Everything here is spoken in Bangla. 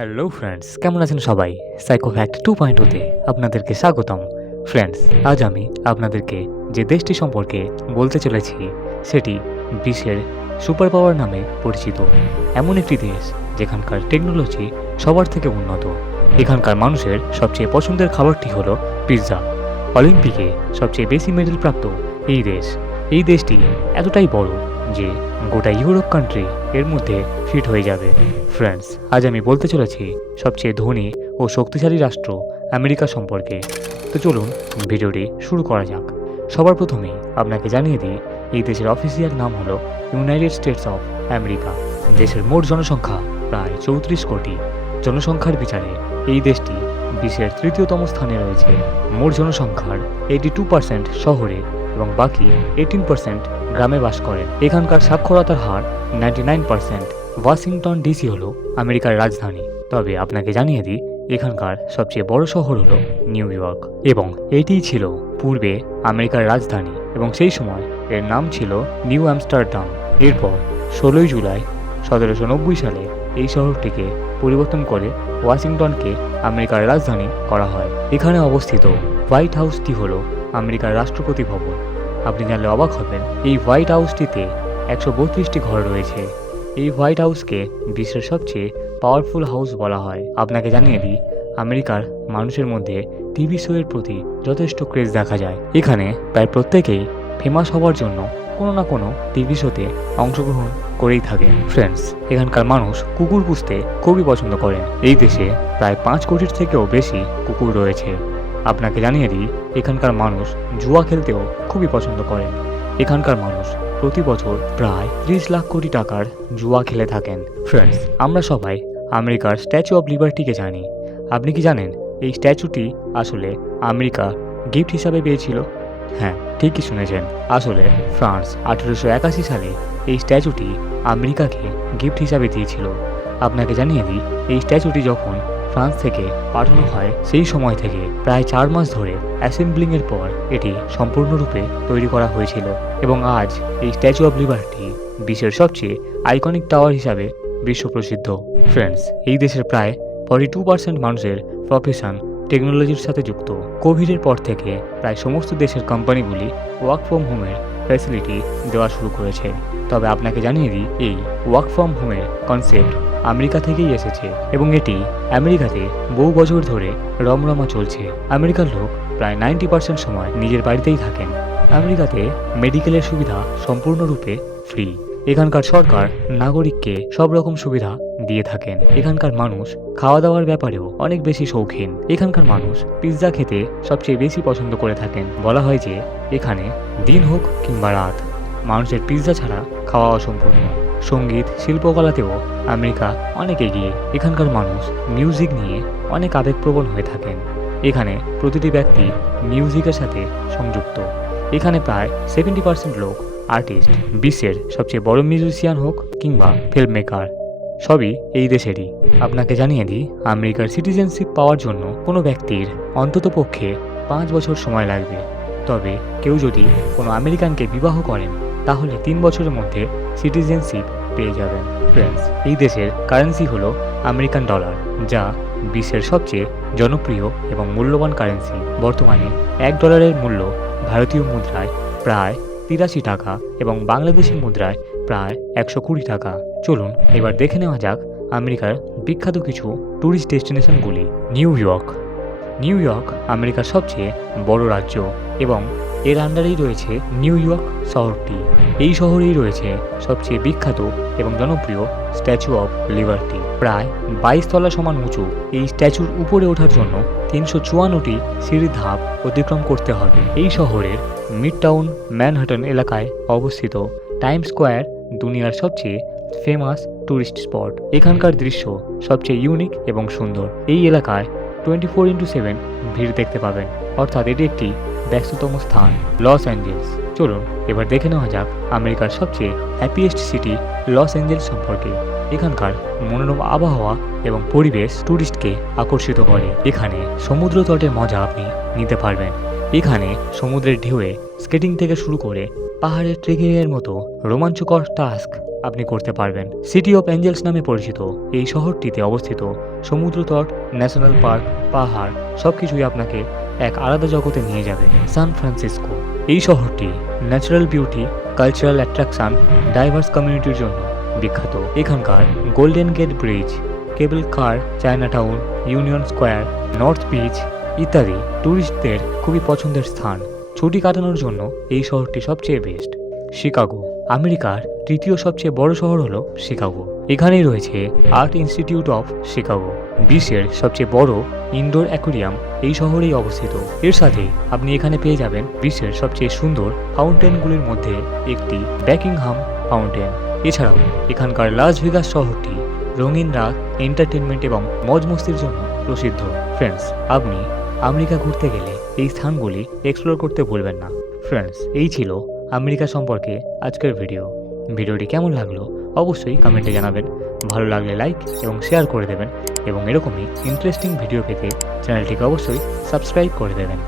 হ্যালো ফ্রেন্ডস, কেমন আছেন সবাই? সাইকোফ্যাক্ট 2.0 আপনাদেরকে স্বাগতম। ফ্রেন্ডস, আজ আমি আপনাদেরকে যে দেশটি সম্পর্কে বলতে চলেছি সেটি বিশ্বের সুপার পাওয়ার নামে পরিচিত। এমন একটি দেশ যেখানকার টেকনোলজি সবার থেকে উন্নত। এখানকার মানুষের সবচেয়ে পছন্দের খাবারটি হলো পিৎজা। অলিম্পিকে সবচেয়ে বেশি মেডেল প্রাপ্ত এই দেশটি এতটাই বড় যে গোটা ইউরোপ কান্ট্রি এর মধ্যে ফিট হয়ে যাবে। ফ্রেন্ডস, আজ আমি বলতে চলেছি সবচেয়ে ধনী ও শক্তিশালী রাষ্ট্র আমেরিকা সম্পর্কে। তো চলুন ভিডিওটি শুরু করা যাক। সবার প্রথমেই আপনাকে জানিয়ে দিই, এই দেশের অফিসিয়াল নাম হলো ইউনাইটেড স্টেটস অফ আমেরিকা। দেশের মোট জনসংখ্যা প্রায় 34 কোটি। জনসংখ্যার বিচারে এই দেশটি বিশ্বের তৃতীয়তম স্থানে রয়েছে। মোট জনসংখ্যার 82% শহরে এবং বাকি 18% গ্রামে বাস করে। এখানকার সাক্ষরতার হার 99%। ওয়াশিংটন ডিসি হলো আমেরিকার রাজধানী। তবে আপনাকে জানিয়ে দিই, এখানকার সবচেয়ে বড় শহর হলো নিউ ইয়র্ক এবং এটিই ছিল পূর্বে আমেরিকার রাজধানী এবং সেই সময় এর নাম ছিল নিউ আমস্টারডাম। এরপর 16 জুলাই 1790 সালে এই শহরটিকে পরিবর্তন করে ওয়াশিংটনকে আমেরিকার রাজধানী করা হয়। এখানে অবস্থিত হোয়াইট হাউসটি হলো আমেরিকার রাষ্ট্রপতি ভবন। আপনি জানলে অবাক হবেন, এই হোয়াইট হাউসটিতে 132টি ঘর রয়েছে। এই হোয়াইট হাউসকে বিশ্বের সবচেয়ে পাওয়ারফুল হাউস বলা হয়। আপনাকে জানিয়ে দিই, আমেরিকার মানুষের মধ্যে টিভি শোয়ের প্রতি যথেষ্ট ক্রেজ দেখা যায়। এখানে প্রায় প্রত্যেকেই ফেমাস হওয়ার জন্য কোনো না কোনো টিভি শোতে অংশগ্রহণ করেই থাকেন। ফ্রেন্ডস, এখানকার মানুষ কুকুর পুষতে খুবই পছন্দ করেন। এই দেশে প্রায় 5 কোটির থেকেও বেশি কুকুর রয়েছে। আপনাকে জানিয়ে দিই, এখানকার মানুষ জুয়া খেলতেও খুবই পছন্দ করেন। এখানকার মানুষ প্রতি বছর প্রায় 30 লাখ কোটি টাকার জুয়া খেলে থাকেন। ফ্রেন্ডস, আমরা সবাই আমেরিকার স্ট্যাচু অব লিবার্টিকে জানি। আপনি কি জানেন এই স্ট্যাচুটি আসলে আমেরিকা গিফট হিসাবে পেয়েছিল? হ্যাঁ, ঠিকই শুনেছেন। আসলে ফ্রান্স 1881 সালে এই স্ট্যাচুটি আমেরিকাকে গিফট হিসাবে দিয়েছিল। আপনাকে জানিয়ে দিই, এই স্ট্যাচুটি যখন ফ্রান্স থেকে পাঠানো হয় সেই সময় থেকে প্রায় 4 মাস ধরে অ্যাসেম্বলিংয়ের পর এটি সম্পূর্ণরূপে তৈরি করা হয়েছিল এবং আজ এই স্ট্যাচু অব লিবার্টি বিশ্বের সবচেয়ে আইকনিক টাওয়ার হিসাবে বিশ্বপ্রসিদ্ধ। ফ্রেন্ডস, এই দেশের প্রায় 42% মানুষের প্রফেশন টেকনোলজির সাথে যুক্ত। কোভিডের পর থেকে প্রায় সমস্ত দেশের কোম্পানিগুলি ওয়ার্ক ফ্রম হোমের ফ্যাসিলিটি দেওয়া শুরু করেছে। তবে আপনাকে জানিয়ে দিই, এই ওয়ার্ক ফ্রম হোমের কনসেপ্ট আমেরিকা থেকেই এসেছে এবং এটি আমেরিকাতে বহু বছর ধরে রমরমা চলছে। আমেরিকার লোক প্রায় 90% সময় নিজের বাড়িতেই থাকেন। আমেরিকাতে মেডিকেলের সুবিধা সম্পূর্ণরূপে ফ্রি। এখানকার সরকার নাগরিককে সব রকম সুবিধা দিয়ে থাকেন। এখানকার মানুষ খাওয়া দাওয়ার ব্যাপারেও অনেক বেশি শৌখিন। এখানকার মানুষ পিৎজা খেতে সবচেয়ে বেশি পছন্দ করে থাকেন। বলা হয় যে এখানে দিন হোক কিংবা রাত, মানুষের পিৎজা ছাড়া খাওয়া অসম্পূর্ণ। সঙ্গীত শিল্পকলাতেও আমেরিকা অনেক এগিয়ে। এখানকার মানুষ মিউজিক নিয়ে অনেক আবেগপ্রবণ হয়ে থাকেন। এখানে প্রতিটি ব্যক্তি মিউজিকের সাথে সংযুক্ত। এখানে প্রায় 70% লোক আর্টিস্ট। বিশ্বের সবচেয়ে বড় মিউজিশিয়ান হোক কিংবা ফিল্ম মেকার, সবই এই দেশেরই। আপনাকে জানিয়ে দিই, আমেরিকার সিটিজেনশিপ পাওয়ার জন্য কোনো ব্যক্তির অন্ততপক্ষে 5 বছর সময় লাগবে। তবে কেউ যদি কোনো আমেরিকানকে বিবাহ করেন তাহলে 3 বছরের মধ্যে সিটিজেনশিপ পেয়ে যাবেন। ফ্রেন্ডস, এই দেশের কারেন্সি হলো আমেরিকান ডলার, যা বিশ্বের সবচেয়ে জনপ্রিয় এবং মূল্যবান কারেন্সি। বর্তমানে $1 মূল্য ভারতীয় মুদ্রায় প্রায় 83 টাকা এবং বাংলাদেশি মুদ্রায় প্রায় 120 টাকা। চলুন এবার দেখে নেওয়া যাক আমেরিকার বিখ্যাত কিছু ট্যুরিস্ট ডেস্টিনেশনগুলি। নিউ ইয়র্ক আমেরিকার সবচেয়ে বড় রাজ্য এবং এর আন্ডারেই রয়েছে নিউ ইয়র্ক শহরটি। এই শহরেই রয়েছে সবচেয়ে বিখ্যাত এবং জনপ্রিয় স্ট্যাচু অব লিবার্টি। প্রায় 22 তলা সমান উঁচু এই স্ট্যাচুর উপরে ওঠার জন্য 354টি সিঁড়ির ধাপ অতিক্রম করতে হবে। এই শহরের মিড টাউন ম্যানহাটন এলাকায় অবস্থিত টাইমস স্কোয়ার দুনিয়ার সবচেয়ে ফেমাস ট্যুরিস্ট স্পট। এখানকার দৃশ্য সবচেয়ে ইউনিক এবং সুন্দর। এই এলাকায় 24x7 ভিড় দেখতে পাবেন, অর্থাৎ এটি একটি ব্যস্ততম স্থান। Los Angeles. চলুন এবার দেখে নেওয়া যাক আমেরিকার সবচেয়ে হ্যাপিয়েস্ট সিটি লস অ্যাঞ্জেলস সম্পর্কে। এখানকার মনোরম আবহাওয়া এবং পরিবেশ ট্যুরিস্টকে আকর্ষিত করে। এখানে সমুদ্র তটের মজা আপনি নিতে পারবেন। এখানে সমুদ্রের ঢেউয়ে স্কেটিং থেকে শুরু করে পাহাড়ের ট্রেকিংয়ের মতো রোমাঞ্চকর টাস্ক আপনি করতে পারবেন। সিটি অফ অ্যাঞ্জেলস নামে পরিচিত এই শহরটিতে অবস্থিত সমুদ্রতট, ন্যাশনাল পার্ক, পাহাড় সব কিছুই আপনাকে এক আলাদা জগতে নিয়ে যাবে। সান ফ্রান্সিসকো এই শহরটি natural beauty, cultural attraction, diverse কমিউনিটির জন্য বিখ্যাত। এখানকার Golden Gate Bridge, cable car, Chinatown, Union Square, North Beach ইত্যাদি ট্যুরিস্টদের খুবই পছন্দের স্থান। ছুটি কাটানোর জন্য এই শহরটি সবচেয়ে বেস্ট। শিকাগো আমেরিকার তৃতীয় সবচেয়ে বড় শহর হলো শিকাগো। এখানেই রয়েছে আর্ট ইনস্টিটিউট অফ শিকাগো। বিশ্বের সবচেয়ে বড় ইনডোর অ্যাকোয়ারিয়াম এই শহরেই অবস্থিত। এর সাথে আপনি এখানে পেয়ে যাবেন বিশ্বের সবচেয়ে সুন্দর ফাউন্টেনগুলির মধ্যে একটি বাকিংহাম ফাউন্টেন। এছাড়াও এখানকার লাস ভেগাস শহরটি রঙিন রাত, এন্টারটেনমেন্ট এবং মজ মস্তির জন্য প্রসিদ্ধ। ফ্রেন্ডস, আপনি আমেরিকা ঘুরতে গেলে এই স্থানগুলি এক্সপ্লোর করতে ভুলবেন না। ফ্রেন্ডস, এই ছিল আমেরিকা সম্পর্কে আজকের ভিডিওটি কেমন লাগলো অবশ্যই কমেন্টে জানাবেন। ভালো লাগলে লাইক এবং শেয়ার করে দেবেন এবং এরকমই ইন্টারেস্টিং ভিডিও পেতে চ্যানেলটিকে অবশ্যই সাবস্ক্রাইব করে দেবেন।